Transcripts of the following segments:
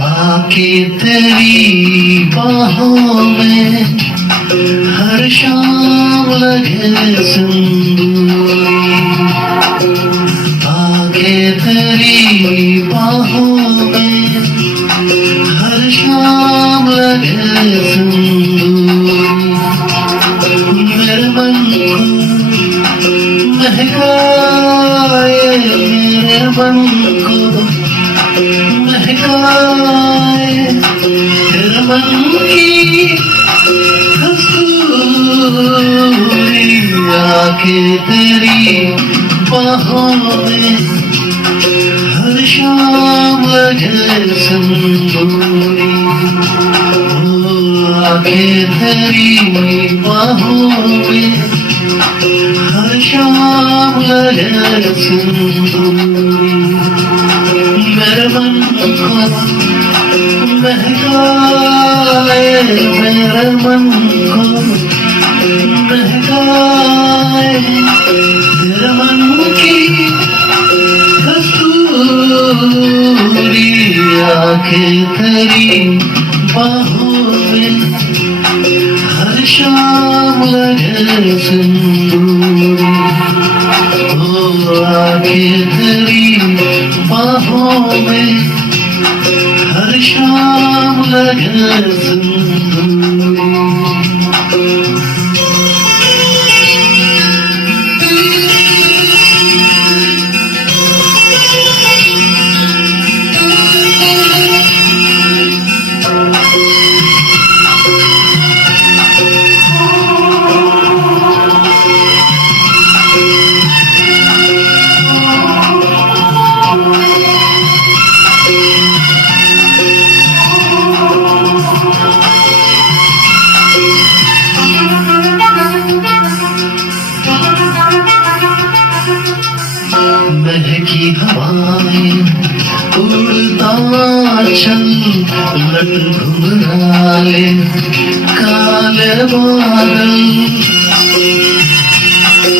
आके तेरी बाहों में हर शाम लगे सिंदूर। आके तेरी बाहों में हर शाम लगे सिंदूर। मेरे मन को महकाए, मेरे मन को महकाए, तेरे मन की कस्तूरी। आके तेरी बाहों में हर शाम लगे सिंदूरी। आके तेरी बाहों में हर शाम लगे सिंदूरी। मेरे मन को महकाए, मेरे मन को महकाए, तेरे मन की कस्तूरी। आके तेरी बाहों में हर शाम लगे सिंदूरी। आके तेरी बाहों में हर शाम लगे सिंदूरी। महकी हवाएं उड़ता चल, लट घुंघराले काले बादल।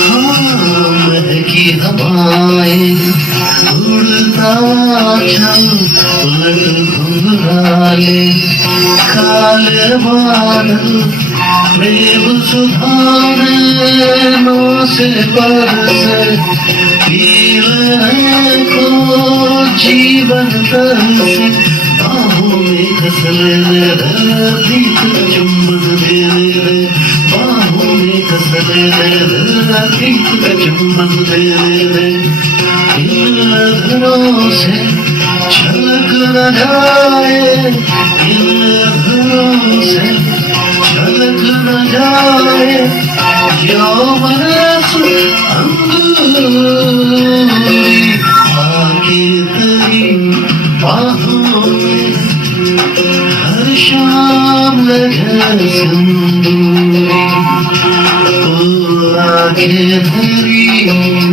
हाँ, महकी हवाएं उड़ता चल, लट घुंघराले काले बादल। प्रेम सुधारे नौ से बरसे, पीले को जीवन तरसे। बाहों में कसले दीप चुंबन दे रे, बाहों में कसले दीप चुंबन दे रे। इन घरों से छलक न जाए, इन घरों से छलक न जाए यौवन अंगूरी। आके तेरी बाहों में हर शाम लगे सिंदूरी। आके तेरी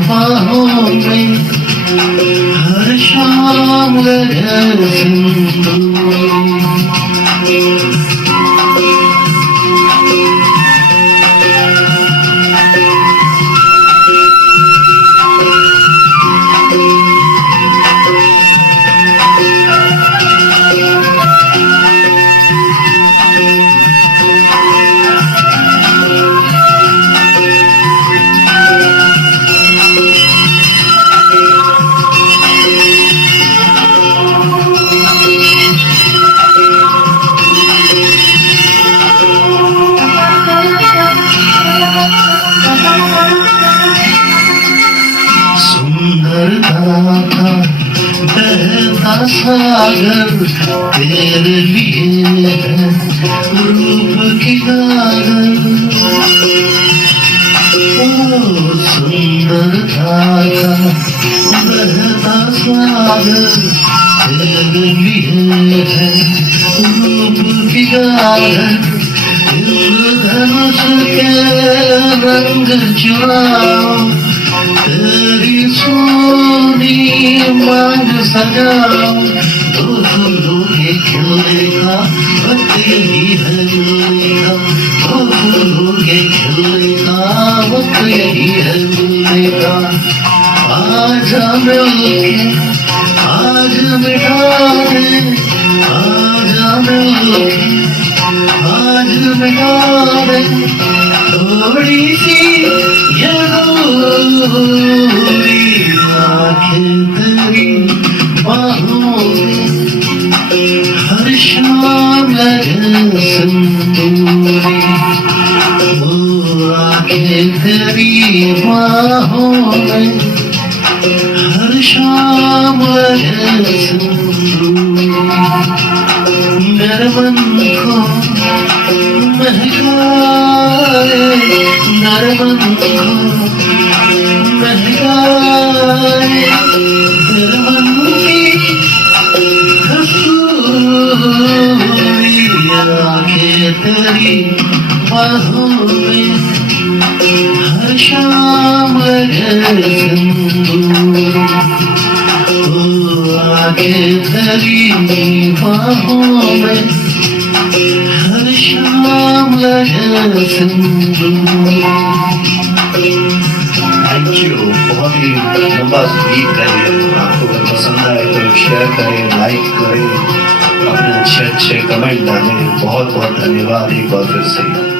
बाहों में हर शाम लगे सिंदूरी। बहता सागर तेरे लिए है रूप की गागर। ओ सुंदरता का बहता सागर तेरे लिए है रूप की गागर। इंद्रधनुष के रंग चुराओ, तेरी सोनी मांग सजाओ। दो फूलों के खिलने का वक्त यही है मिलने का, दो फूलों के खिलने का वक्त यही है मिलने का। आजा मिलके आज मिटा दे आजा मिलके आज मिटा दे थोड़ी सी ये दूरी आंखें तेरी बाहों में हर शाम लगे सिंदूरी वो आंखें तेरी बाहों में हर शाम लगे सिंदूरी मेरे मन को महकाए मेरे मन को महकाए मेरे मन की कसूरी आंखें तेरी बाहों में हर शाम लगे सिंदूर ओ आंखें तेरी बाहों में हर शाम लगे सिंदूर। Thank you. बहुत ही लंबा गीत है, आपको अगर पसंद आए तो शेयर करें, लाइक करें, अपने अच्छे अच्छे कमेंट डालें। बहुत बहुत धन्यवाद एक बार फिर से।